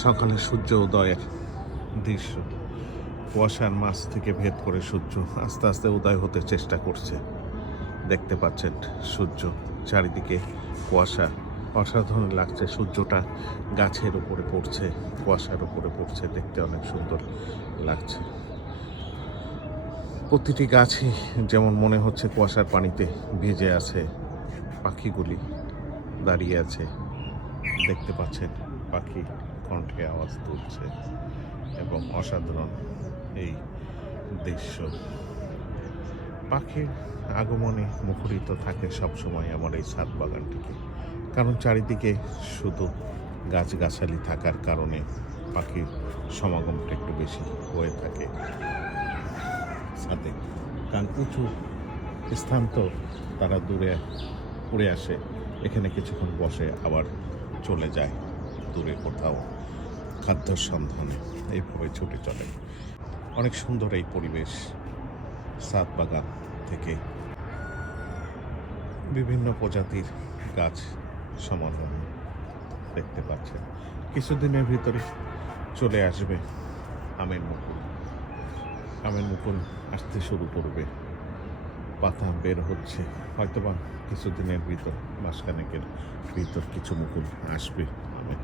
সকালে সূর্য উদয়ের দৃশ্য। কুয়াশার মাছ থেকে ভেদ করে সূর্য আস্তে আস্তে উদয় হতে চেষ্টা করছে। দেখতে পাচ্ছেন সূর্য, চারিদিকে কুয়াশা, অসাধারণ লাগছে। সূর্যটা গাছের উপরে পড়ছে, কুয়াশার উপরে পড়ছে, দেখতে অনেক সুন্দর লাগছে। প্রতিটি গাছই যেমন মনে হচ্ছে কুয়াশার পানিতে ভিজে আছে। পাখিগুলি দাঁড়িয়ে আছে, দেখতে পাচ্ছেন পাখি কণ্ঠে আওয়াজ তুলছে এবং অসাধারণ এই দৃশ্য। পাখির আগমনে মুখরিত থাকে সবসময় আমার এই ছাদ বাগানটিকে, কারণ চারিদিকে শুধু গাছগাছালি থাকার কারণে পাখির সমাগমটা একটু বেশি হয়ে থাকে ছাদে। কারণ উঁচু স্থান তো, তারা দূরে উড়ে আসে, এখানে কিছুক্ষণ বসে আবার চলে যায় দূরে কোথাও খাদ্যর সন্ধানে, এইভাবে ছুটে চলে। অনেক সুন্দর এই পরিবেশ। ছাদ বাগান থেকে বিভিন্ন প্রজাতির গাছ সমাগম দেখতে পাচ্ছেন। কিছুদিনের ভিতরে চলে আসবে আমের মুকুল। আমের মুকুল আসতে শুরু করবে, পাতা বের হচ্ছে, হয়তোবা কিছুদিনের ভিতর, মাসখানেকের ভিতর কিছু মুকুল আসবে আমের।